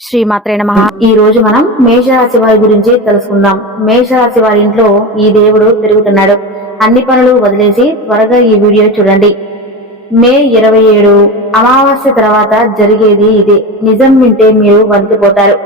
శ్రీమాత్రే నమః. ఈ రోజు మనం మేషరాశి వారి గురించి తెలుసుకుందాం. మేషరాశి వారి ఇంట్లో ఈ దేవుడు తిరుగుతున్నాడు. అన్ని పనులు వదిలేసి త్వరగా ఈ వీడియో చూడండి. మే 27 అమావాస్య తర్వాత జరిగేది ఇదే. నిజం వింటే మీరు వణికిపోతారు.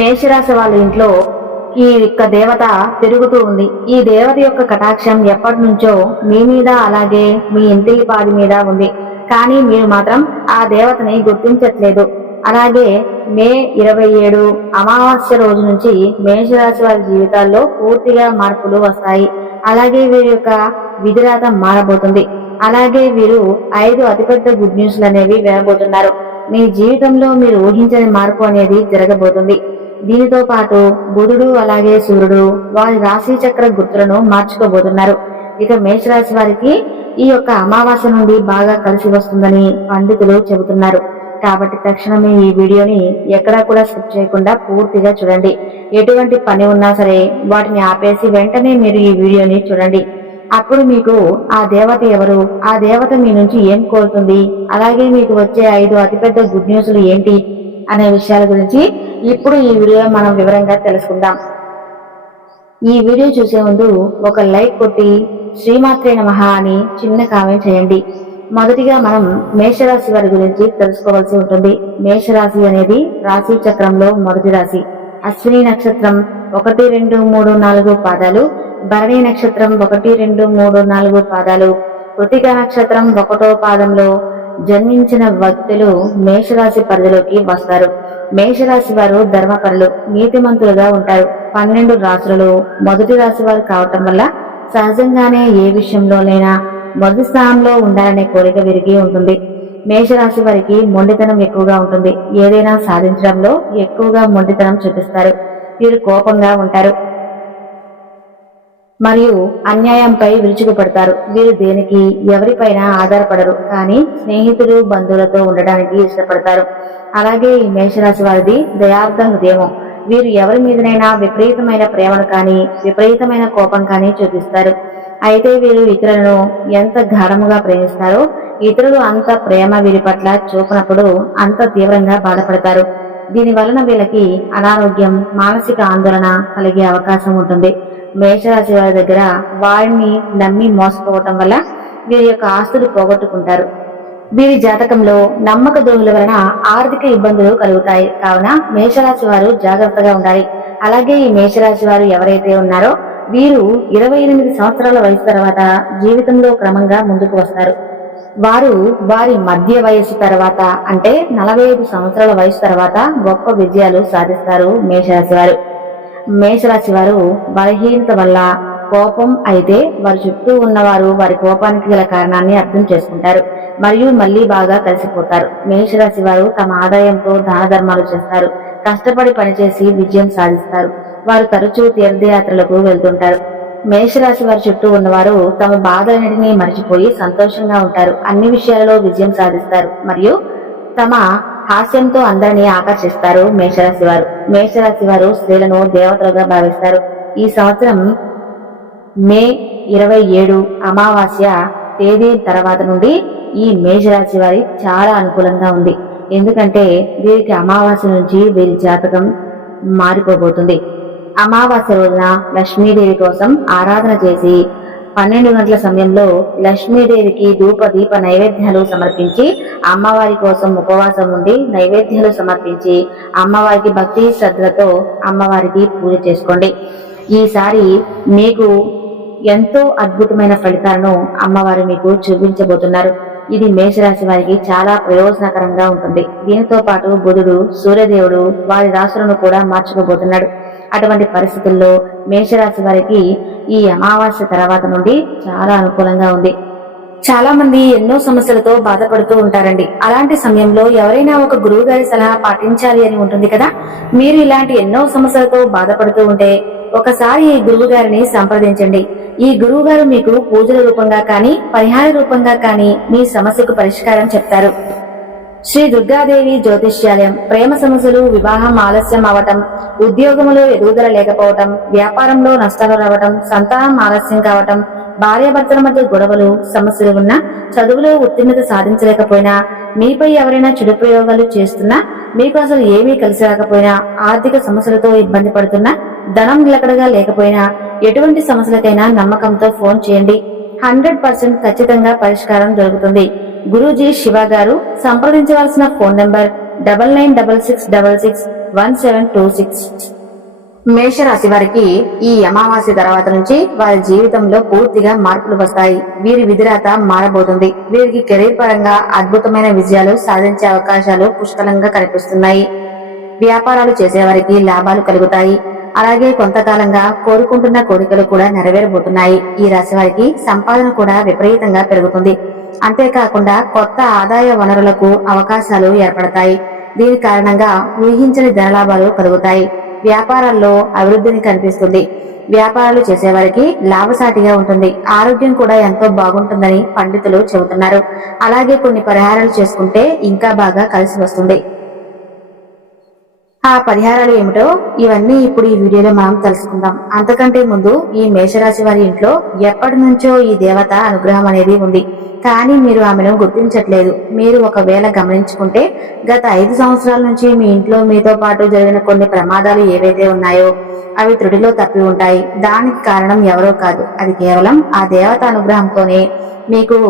మేషరాశి వాళ్ళ ఇంట్లో ఈ యొక్క దేవత తిరుగుతూ ఉంది. ఈ దేవత యొక్క కటాక్షం ఎప్పటి నుంచో మీ మీద అలాగే మీ ఇంటి పాది మీద ఉంది. కానీ మీరు మాత్రం ఆ దేవతని గుర్తించట్లేదు. అలాగే మే 27 అమావాస్య రోజు నుంచి మేషరాశి వారి జీవితాల్లో పూర్తిగా మార్పులు వస్తాయి. అలాగే వీరి యొక్క విధిరాత మారబోతుంది. అలాగే వీరు 5 అతిపెద్ద గుడ్ న్యూస్లు అనేవి వినబోతున్నారు. మీ జీవితంలో మీరు ఊహించని మార్పు అనేది జరగబోతుంది. దీనితో పాటు బుధుడు అలాగే సూర్యుడు వారి రాశి చక్ర గుర్తులను మార్చుకోబోతున్నారు. ఇక మేషరాశి వారికి ఈ యొక్క అమావాస్య నుండి బాగా కలిసి వస్తుందని పండితులు చెబుతున్నారు. కాబట్టి తక్షణమే ఈ వీడియోని ఎక్కడా కూడా స్కిప్ చేయకుండా పూర్తిగా చూడండి. ఎటువంటి పని ఉన్నా సరే వాటిని ఆపేసి వెంటనే మీరు ఈ వీడియోని చూడండి. అప్పుడు మీకు ఆ దేవత ఎవరు, ఆ దేవత మీ నుంచి ఏం కోరుతుంది, అలాగే మీకు వచ్చే 5 అతిపెద్ద గుడ్ న్యూస్లు ఏంటి అనే విషయాల గురించి ఇప్పుడు ఈ వీడియో మనం వివరంగా తెలుసుకుందాం. ఈ వీడియో చూసే ముందు ఒక లైక్ కొట్టి శ్రీమాత్రే నమః అని చిన్న కామెంట్ చేయండి. మొదటిగా మనం మేషరాశి వారి గురించి తెలుసుకోవాల్సి ఉంటుంది. మేషరాశి అనేది రాశి చక్రంలో మొదటి రాశి. అశ్విని నక్షత్రం 1, 2, 3, 4 పాదాలు, భరణి నక్షత్రం 1, 2, 3, 4 పాదాలు, కృతిక నక్షత్రం 1వ పాదంలో జన్మించిన వ్యక్తులు మేషరాశి పరిధిలోకి వస్తారు. మేషరాశి వారు ధర్మపరులు, నీతిమంతులుగా ఉంటారు. 12 రాశులలో మొదటి రాశి వారు కావటం వల్ల సహజంగానే ఏ విషయంలోనైనా మొదటి స్థానంలో ఉండాలనే కోరిక వీరికి ఉంటుంది. మేషరాశి వారికి మొండితనం ఎక్కువగా ఉంటుంది. ఏదైనా సాధించడంలో ఎక్కువగా మొండితనం చూపిస్తారు. వీరు కోపంగా ఉంటారు మరియు అన్యాయంపై విరుచుకుపడతారు. వీరు దేనికి ఎవరిపైన ఆధారపడరు, కానీ స్నేహితులు బంధువులతో ఉండడానికి ఇష్టపడతారు. అలాగే ఈ మేషరాశి వారిది దయార్థ హృదయం. వీరు ఎవరి మీదనైనా విపరీతమైన ప్రేమను కానీ విపరీతమైన కోపం కానీ చూపిస్తారు. అయితే వీరు ఇతరులను ఎంత గాఢముగా ప్రేమిస్తారో ఇతరులు అంత ప్రేమ వీరి పట్ల చూపినప్పుడు అంత తీవ్రంగా బాధపడతారు. దీని వలన వీళ్ళకి అనారోగ్యం, మానసిక ఆందోళన కలిగే అవకాశం ఉంటుంది. మేషరాశి వారి దగ్గర వారిని నమ్మి మోసపోవటం వల్ల వీరి యొక్క ఆస్తులు పోగొట్టుకుంటారు. వీరి జాతకంలో నమ్మక ద్రోహుల వలన ఆర్థిక ఇబ్బందులు కలుగుతాయి. కావున మేషరాశి వారు జాగ్రత్తగా ఉండాలి. అలాగే ఈ మేషరాశి వారు ఎవరైతే ఉన్నారో వీరు 28 సంవత్సరాల వయసు తర్వాత జీవితంలో క్రమంగా ముందుకు వస్తారు. వారు వారి మధ్య వయస్సు తర్వాత అంటే 45 సంవత్సరాల వయసు తర్వాత గొప్ప విజయాలు సాధిస్తారు. మేషరాశి వారు బలహీనత వల్ల కోపం అయితే వారి చుట్టూ ఉన్నవారు వారి కోపానికి గల కారణాన్ని అర్థం చేసుకుంటారు మరియు మళ్లీ బాగా కలిసిపోతారు. మేషరాశి వారు తమ ఆదాయంతో దాన ధర్మాలు చేస్తారు. కష్టపడి పనిచేసి విజయం సాధిస్తారు. వారు తరచూ తీర్థయాత్రలకు వెళ్తుంటారు. మేషరాశి వారి చుట్టూ ఉన్నవారు తమ బాధలన్నిటినీ మర్చిపోయి సంతోషంగా ఉంటారు. అన్ని విషయాలలో విజయం సాధిస్తారు మరియు తమ హాస్యంతో అందరినీ ఆకర్షిస్తారు. మేషరాశి వారు స్త్రీలను దేవతలుగా భావిస్తారు. ఈ సంవత్సరం మే 27 అమావాస్య తేదీ తర్వాత నుండి ఈ మేషరాశి వారి చాలా అనుకూలంగా ఉంది. ఎందుకంటే వీరికి అమావాస్య నుంచి వీరి జాతకం మారిపోబోతుంది. అమావాస్య రోజున లక్ష్మీదేవి కోసం ఆరాధన చేసి 12 గంటల సమయంలో లక్ష్మీదేవికి ధూప దీప నైవేద్యాలు సమర్పించి అమ్మవారి కోసం ఉపవాసం ఉండి నైవేద్యాలు సమర్పించి అమ్మవారికి భక్తి శ్రద్ధలతో అమ్మవారికి పూజ చేసుకోండి. ఈసారి మీకు ఎంతో అద్భుతమైన ఫలితాలను అమ్మవారు మీకు చూపించబోతున్నారు. ఇది మేషరాశి వారికి చాలా ప్రయోజనకరంగా ఉంటుంది. దీనితో పాటు బుధుడు, సూర్యదేవుడు వారి రాశులను కూడా మార్చుకోబోతున్నాడు. అటువంటి పరిస్థితుల్లో మేషరాశి వారికి ఈ అమావాస్య తర్వాత నుండి చాలా అనుకూలంగా ఉంది. చాలా మంది ఎన్నో సమస్యలతో బాధపడుతూ ఉంటారండి. అలాంటి సమయంలో ఎవరైనా ఒక గురువు గారి సలహా పాటించాలి అని ఉంటుంది కదా. మీరు ఇలాంటి ఎన్నో సమస్యలతో బాధపడుతూ ఉంటే ఒకసారి ఈ గురువు గారిని సంప్రదించండి. ఈ గురువు గారు మీకు పూజల రూపంగా కానీ పరిహార రూపంగా కానీ మీ సమస్యకు పరిష్కారం చెప్తారు. శ్రీ దుర్గాదేవి జ్యోతిష్యాలయం. ప్రేమ సమస్యలు, వివాహం ఆలస్యం అవటం, ఉద్యోగంలో ఎదుగుదల లేకపోవటం, వ్యాపారంలో నష్టాలు రావటం, సంతానం ఆలస్యం కావటం, భార్యాభర్తల మధ్య గొడవలు సమస్యలు ఉన్నా, చదువులో ఉత్తీర్ణత సాధించలేకపోయినా, మీపై ఎవరైనా చెడు ప్రయోగాలు చేస్తున్నా, మీకు అసలు ఏమీ కలిసి రాకపోయినా, ఆర్థిక సమస్యలతో ఇబ్బంది పడుతున్నా, ధనం నిలకడగా లేకపోయినా, ఎటువంటి సమస్యలకైనా నమ్మకంతో ఫోన్ చేయండి. 100% ఖచ్చితంగా పరిష్కారం దొరుకుతుంది. గురూజీ శివ గారు. సంప్రదించవలసిన ఫోన్ నంబర్ 9966661726. మేషరాశి వారికి ఈ అమావాస్య తర్వాత నుంచి వారి జీవితంలో పూర్తిగా మార్పులు వస్తాయి. వీరి విధిరాత మారబోతుంది. వీరికి కెరీర్ పరంగా అద్భుతమైన విజయాలు సాధించే అవకాశాలు పుష్కలంగా కనిపిస్తున్నాయి. వ్యాపారాలు చేసేవారికి లాభాలు కలుగుతాయి. అలాగే కొంతకాలంగా కోరుకుంటున్న కోరికలు కూడా నెరవేరబోతున్నాయి. ఈ రాశి వారికి సంపాదన కూడా విపరీతంగా పెరుగుతుంది. అంతేకాకుండా కొత్త ఆదాయ వనరులకు అవకాశాలు ఏర్పడతాయి. దీని కారణంగా ఊహించని ధనలాభాలు కలుగుతాయి. వ్యాపారాల్లో అభివృద్ధిని కనిపిస్తుంది. వ్యాపారాలు చేసేవారికి లాభసాటిగా ఉంటుంది. ఆరోగ్యం కూడా ఎంతో బాగుంటుందని పండితులు చెబుతున్నారు. అలాగే కొన్ని పరిహారాలు చేసుకుంటే ఇంకా బాగా కలిసి వస్తుంది. ఆ పరిహారాలు ఏమిటో ఇవన్నీ ఇప్పుడు ఈ వీడియోలో మనం తెలుసుకుందాం. అంతకంటే ముందు ఈ మేషరాశి వారి ఇంట్లో ఎప్పటి నుంచో ఈ దేవత అనుగ్రహం అనేది ఉంది. కానీ మీరు ఆమెను గుర్తించట్లేదు. మీరు ఒకవేళ గమనించుకుంటే గత 5 సంవత్సరాల నుంచి మీ ఇంట్లో మీతో పాటు జరిగిన కొన్ని ప్రమాదాలు ఏవైతే ఉన్నాయో అవి త్రుటిలో తప్పి ఉంటాయి. దానికి కారణం ఎవరో కాదు, అది కేవలం ఆ దేవత అనుగ్రహంతోనే మీకు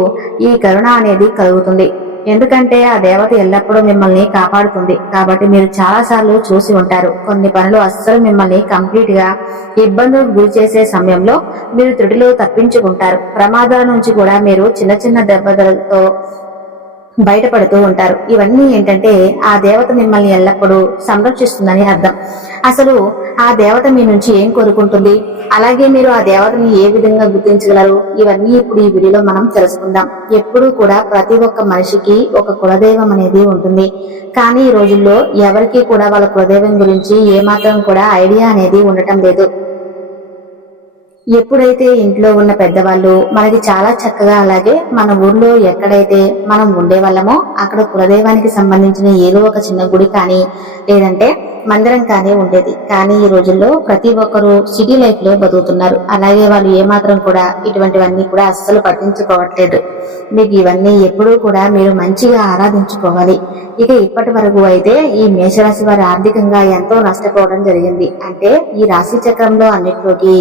ఈ కరుణ అనేది కలుగుతుంది. ఎందుకంటే ఆ దేవత ఎల్లప్పుడూ మిమ్మల్ని కాపాడుతుంది. కాబట్టి మీరు చాలా సార్లు చూసి ఉంటారు, కొన్ని పనులు అస్సలు మిమ్మల్ని కంప్లీట్ గా ఇబ్బందులకు గురి చేసే సమయంలో మీరు త్రుటిలో తప్పించుకుంటారు. ప్రమాదాల నుంచి కూడా మీరు చిన్న చిన్న దెబ్బలతో బయటపడుతూ ఉంటారు. ఇవన్నీ ఏంటంటే ఆ దేవత మిమ్మల్ని ఎల్లప్పుడూ సంరక్షిస్తుందని అర్థం. అసలు ఆ దేవత మీ నుంచి ఏం కోరుకుంటుంది, అలాగే మీరు ఆ దేవతని ఏ విధంగా గుర్తించగలరు, ఇవన్నీ ఇప్పుడు ఈ వీడియోలో మనం తెలుసుకుందాం. ఎప్పుడూ కూడా ప్రతి ఒక్క మనిషికి ఒక కులదైవం అనేది ఉంటుంది. కానీ ఈ రోజుల్లో ఎవరికీ కూడా వాళ్ళ కులదైవం గురించి ఏమాత్రం కూడా ఐడియా అనేది ఉండటం లేదు. ఎప్పుడైతే ఇంట్లో ఉన్న పెద్దవాళ్ళు మనకి చాలా చక్కగా, అలాగే మన ఊర్లో ఎక్కడైతే మనం ఉండేవాళ్ళమో అక్కడ కులదైవానికి సంబంధించిన ఏదో ఒక చిన్న గుడి కానీ లేదంటే మందిరం కానీ ఉండేది. కానీ ఈ రోజుల్లో ప్రతి ఒక్కరూ సిటీ లైఫ్ లో బతుకుతున్నారు. అలాగే వాళ్ళు ఏమాత్రం కూడా ఇటువంటివన్నీ కూడా అస్సలు పట్టించుకోవట్లేదు. మీకు ఇవన్నీ ఎప్పుడూ కూడా మీరు మంచిగా ఆరాధించుకోవాలి. ఇక ఇప్పటి వరకు అయితే ఈ మేషరాశి వారి ఆర్థికంగా ఎంతో నష్టపోవడం జరిగింది. అంటే ఈ రాశి చక్రంలో అన్నిట్లోకి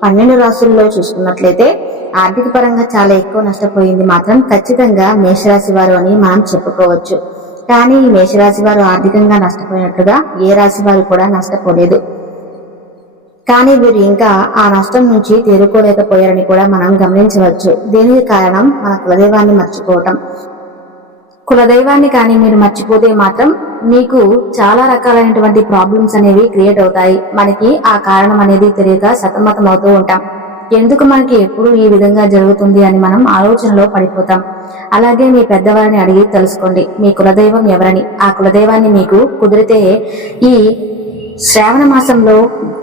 12 రాశుల్లో చూసుకున్నట్లయితే ఆర్థిక పరంగా చాలా ఎక్కువ నష్టపోయింది మాత్రం ఖచ్చితంగా మేషరాశి వారు అని మనం చెప్పుకోవచ్చు. కానీ ఈ మేషరాశి వారు ఆర్థికంగా నష్టపోయినట్లుగా ఏ రాశి వారు కూడా నష్టపోలేదు. కానీ వీరు ఇంకా ఆ నష్టం నుంచి తేరుకోలేకపోయారని కూడా మనం గమనించవచ్చు. దీనికి కారణం మన కులదైవాన్ని మర్చిపోవటం. కులదైవాన్ని కానీ మీరు మర్చిపోతే మాత్రం మీకు చాలా రకాలైనటువంటి ప్రాబ్లమ్స్ అనేవి క్రియేట్ అవుతాయి. మనకి ఆ కారణం అనేది తెలియక సతమతం అవుతూ ఉంటాం. ఎందుకు మనకి ఎప్పుడు ఈ విధంగా జరుగుతుంది అని మనం ఆలోచనలో పడిపోతాం. అలాగే మీ పెద్దవారిని అడిగి తెలుసుకోండి మీ కులదైవం ఎవరని. ఆ కులదైవాన్ని మీకు కుదిరితే ఈ శ్రావణ మాసంలో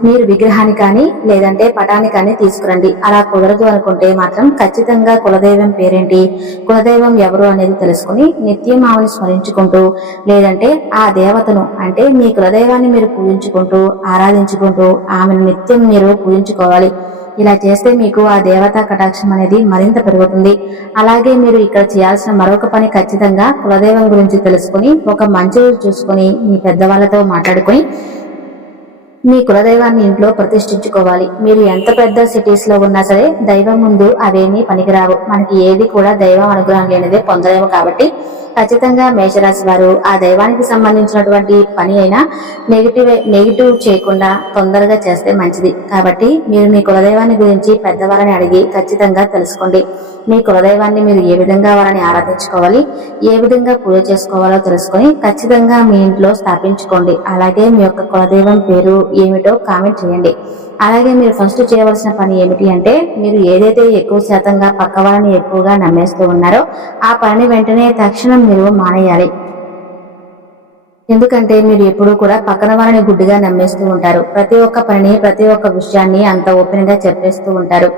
మీరు విగ్రహాన్ని కానీ లేదంటే పటాన్ని కానీ తీసుకురండి. అలా కుదరదు అనుకుంటే మాత్రం ఖచ్చితంగా కులదైవం పేరేంటి, కులదైవం ఎవరు అనేది తెలుసుకుని నిత్యం ఆమెను స్మరించుకుంటూ లేదంటే ఆ దేవతను అంటే మీ కులదైవాన్ని మీరు పూజించుకుంటూ ఆరాధించుకుంటూ ఆమెను నిత్యం మీరు పూజించుకోవాలి. ఇలా చేస్తే మీకు ఆ దేవతా కటాక్షం అనేది మరింత పెరుగుతుంది. అలాగే మీరు ఇక్కడ చేయాల్సిన మరొక పని ఖచ్చితంగా కులదైవం గురించి తెలుసుకుని ఒక మంచి రోజు చూసుకుని మీ పెద్దవాళ్ళతో మాట్లాడుకుని మీ కులదైవాన్ని ఇంట్లో ప్రతిష్ఠించుకోవాలి. మీరు ఎంత పెద్ద సిటీస్ లో ఉన్నా సరే దైవం ముందు అవేమీ పనికిరావు. మనకి ఏది కూడా దైవం అనుగ్రహం లేనిదే పొందలేము. కాబట్టి ఖచ్చితంగా మేషరాశి వారు ఆ దైవానికి సంబంధించినటువంటి పని అయినా నెగిటివ్ చేయకుండా తొందరగా చేస్తే మంచిది. కాబట్టి మీరు మీ కులదైవాన్ని గురించి పెద్దవాళ్ళని అడిగి ఖచ్చితంగా తెలుసుకోండి. మీ కులదైవాన్ని మీరు ఏ విధంగా వారిని ఆరాధించుకోవాలి, ఏ విధంగా పూజ చేసుకోవాలో తెలుసుకొని ఖచ్చితంగా మీ ఇంట్లో స్థాపించుకోండి. అలాగే మీ యొక్క కులదైవం పేరు ఏమిటో కామెంట్ చేయండి. అలాగే మీరు ఫస్ట్ చేయవలసిన పని ఏమిటి అంటే మీరు ఏదైతే ఎక్కువ శాతంగా పక్క వాళ్ళని ఎక్కువగా నమ్మేస్తూ ఉన్నారో ఆ పనిని వెంటనే తక్షణం మీరు మానేయాలి. ఎందుకంటే మీరు ఎప్పుడూ కూడా పక్కన వారిని గుడ్డిగా నమ్మేస్తూ ఉంటారు. ప్రతి ఒక్క పనిని ప్రతి ఒక్క విషయాన్ని అంత ఓపెన్ గా చెప్పేస్తూ ఉంటారు.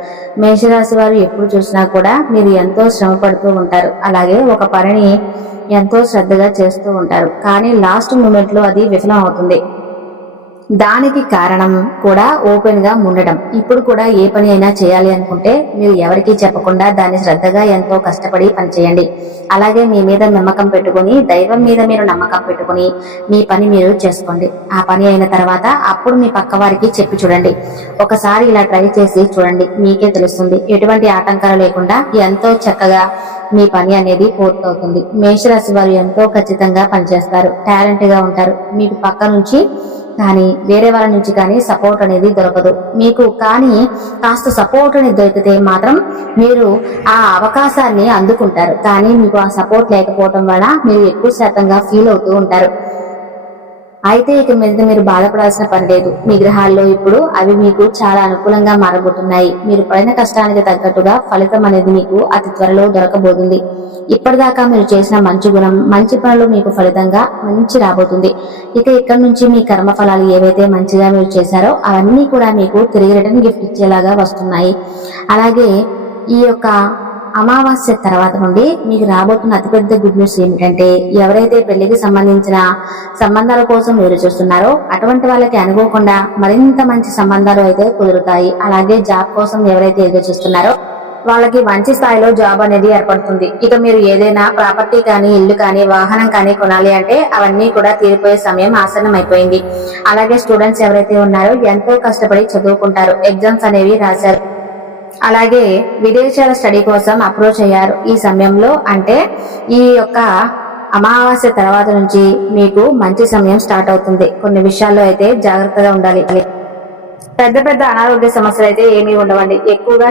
మేషరాశి వారు ఎప్పుడు చూసినా కూడా మీరు ఎంతో శ్రమ పడుతూ ఉంటారు. అలాగే ఒక పనిని ఎంతో శ్రద్ధగా చేస్తూ ఉంటారు. కానీ లాస్ట్ మూమెంట్ లో అది విఫలం అవుతుంది. దానికి కారణం కూడా ఓపెన్ గా ఉండడం. ఇప్పుడు కూడా ఏ పని అయినా చేయాలి అనుకుంటే మీరు ఎవరికీ చెప్పకుండా దాన్ని శ్రద్ధగా ఎంతో కష్టపడి పని చేయండి. అలాగే మీ మీద నమ్మకం పెట్టుకుని, దైవం మీద మీరు నమ్మకం పెట్టుకుని మీ పని మీరు చేసుకోండి. ఆ పని అయిన తర్వాత అప్పుడు మీ పక్క వారికి చెప్పి చూడండి. ఒకసారి ఇలా ట్రై చేసి చూడండి, మీకే తెలుస్తుంది. ఎటువంటి ఆటంకాలు లేకుండా ఎంతో చక్కగా మీ పని అనేది పూర్తవుతుంది. మేషరాశి వారు ఎంతో ఖచ్చితంగా పనిచేస్తారు, టాలెంట్ గా ఉంటారు. మీకు పక్క నుంచి కానీ వేరే వాళ్ళ నుంచి కానీ సపోర్ట్ అనేది దొరకదు మీకు. కానీ కాస్త సపోర్ట్ అనేది దొరికితే మాత్రం మీరు ఆ అవకాశాన్ని అందుకుంటారు. కానీ మీకు ఆ సపోర్ట్ లేకపోవడం వల్ల మీరు ఎక్కువ శాతంగా ఫీల్ అవుతూ ఉంటారు. అయితే ఇక మీద మీరు బాధపడాల్సిన పని లేదు. మీ గ్రహాల్లో ఇప్పుడు అవి మీకు చాలా అనుకూలంగా మారబోతున్నాయి. మీరు పడిన కష్టానికి తగ్గట్టుగా ఫలితం అనేది మీకు అతి త్వరలో దొరకబోతుంది. ఇప్పటిదాకా మీరు చేసిన మంచి గుణం, మంచి పనులు మీకు ఫలితంగా మంచి రాబోతుంది. ఇక ఇక్కడ నుంచి మీ కర్మ ఫలాలు ఏవైతే మంచిగా మీరు చేశారో అవన్నీ కూడా మీకు తిరిగి రిటర్న్ గిఫ్ట్ ఇచ్చేలాగా వస్తున్నాయి. అలాగే ఈ యొక్క అమావాస్య తర్వాత నుండి మీకు రాబోతున్న అతిపెద్ద గుడ్ న్యూస్ ఏమిటంటే, ఎవరైతే పెళ్లికి సంబంధించిన సంబంధాల కోసం ఎదురు చూస్తున్నారో అటువంటి వాళ్ళకి అనుకోకుండా మరింత మంచి సంబంధాలు అయితే కుదురుతాయి. అలాగే జాబ్ కోసం ఎవరైతే ఎదురు చూస్తున్నారో వాళ్ళకి మంచి స్థాయిలో జాబ్ అనేది ఏర్పడుతుంది. ఇక మీరు ఏదైనా ప్రాపర్టీ కానీ, ఇల్లు కానీ, వాహనం కానీ కొనాలి అంటే అవన్నీ కూడా తీరిపోయే సమయం ఆసన్నం అయిపోయింది. అలాగే స్టూడెంట్స్ ఎవరైతే ఉన్నారో ఎంతో కష్టపడి చదువుకుంటారు, ఎగ్జామ్స్ అనేవి రాశారు, అలాగే విదేశాల స్టడీ కోసం అప్రోచ్ అయ్యారు. ఈ సమయంలో అంటే ఈ యొక్క అమావాస్య తర్వాత నుంచి మీకు మంచి సమయం స్టార్ట్ అవుతుంది. కొన్ని విషయాల్లో అయితే జాగ్రత్తగా ఉండాలి. పెద్ద పెద్ద అనారోగ్య సమస్యలు అయితే ఏమీ ఉండవండి. ఎక్కువగా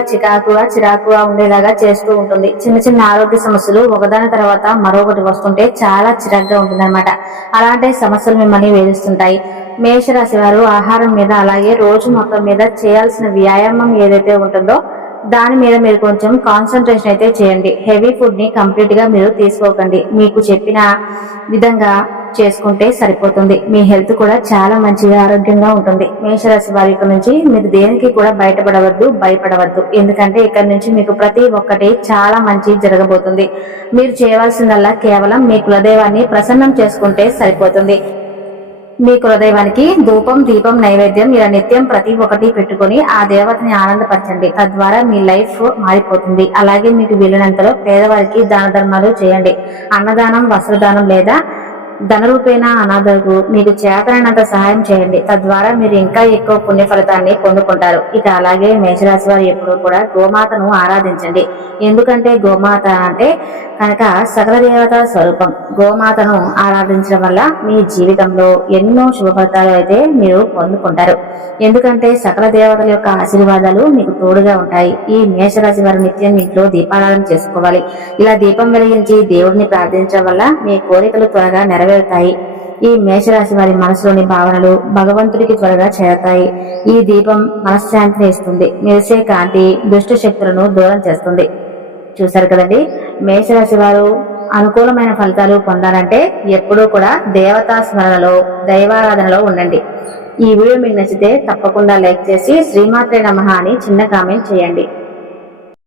చిరాకుగా ఉండేలాగా చేస్తూ ఉంటుంది. చిన్న చిన్న ఆరోగ్య సమస్యలు ఒకదాని తర్వాత మరొకటి వస్తుంటే చాలా చిరాకుగా ఉంటుందన్నమాట. అలాంటి సమస్యలు మిమ్మల్ని వేధిస్తుంటాయి. మేషరాశి వారు ఆహారం మీద, అలాగే రోజు మొత్తం మీద చేయాల్సిన వ్యాయామం ఏదైతే ఉంటుందో దాని మీద మీరు కొంచెం కాన్సన్ట్రేషన్ అయితే చేయండి. హెవీ ఫుడ్ ని కంప్లీట్ గా మీరు తీసుకోకండి. మీకు చెప్పిన విధంగా చేసుకుంటే సరిపోతుంది. మీ హెల్త్ కూడా చాలా మంచిగా ఆరోగ్యంగా ఉంటుంది. మేషరాశి వారి నుంచి మీరు దేనికి కూడా భయపడవద్దు. ఎందుకంటే ఇక్కడ నుంచి మీకు ప్రతి ఒక్కటి చాలా మంచి జరగబోతుంది. మీరు చేయవలసిందల్లా కేవలం మీ కులదైవాన్ని ప్రసన్నం చేసుకుంటే సరిపోతుంది. మీ కులదైవానికి ధూపం, దీపం, నైవేద్యం ఇలా నిత్యం ప్రతి ఒక్కటి పెట్టుకుని ఆ దేవతని ఆనందపరచండి. తద్వారా మీ లైఫ్ మారిపోతుంది. అలాగే మీకు వీలైనంతలో పేదవారికి దాన ధర్మాలు చేయండి. అన్నదానం, వస్త్రదానం లేదా ధనరూపేణ అనాథకు మీకు చేతనైనంత సహాయం చేయండి. తద్వారా మీరు ఇంకా ఎక్కువ పుణ్య ఫలితాన్ని పొందుకుంటారు. ఇక అలాగే మేషరాశి వారు ఎప్పుడూ కూడా గోమాతను ఆరాధించండి. ఎందుకంటే గోమాత అంటే కనుక సకల దేవత స్వరూపం. గోమాతను ఆరాధించడం వల్ల మీ జీవితంలో ఎన్నో శుభ ఫలితాలు అయితే మీరు పొందుకుంటారు. ఎందుకంటే సకల దేవతల యొక్క ఆశీర్వాదాలు మీకు తోడుగా ఉంటాయి. ఈ మేషరాశి వారు నిత్యం ఇంట్లో దీపారాధన చేసుకోవాలి. ఇలా దీపం వెలిగించి దేవుడిని ప్రార్థించడం వల్ల మీ కోరికలు త్వరగా నెరవేరుతాయి. ఈ మేషరాశి వారి మనసులోని భావనలు భగవంతుడికి త్వరగా చేరతాయి. ఈ దీపం మనశ్శాంతిని ఇస్తుంది. మెరిసే కాంతి దుష్ట శక్తులను దూరం చేస్తుంది. చూశారు కదండి, మేషరాశి వారు అనుకూలమైన ఫలితాలు పొందాలంటే ఎప్పుడూ కూడా దేవతా స్మరణలో, దైవారాధనలో ఉండండి. ఈ వీడియో మీకు నచ్చితే తప్పకుండా లైక్ చేసి శ్రీమాత్రే నమః అని చిన్న కామెంట్ చేయండి.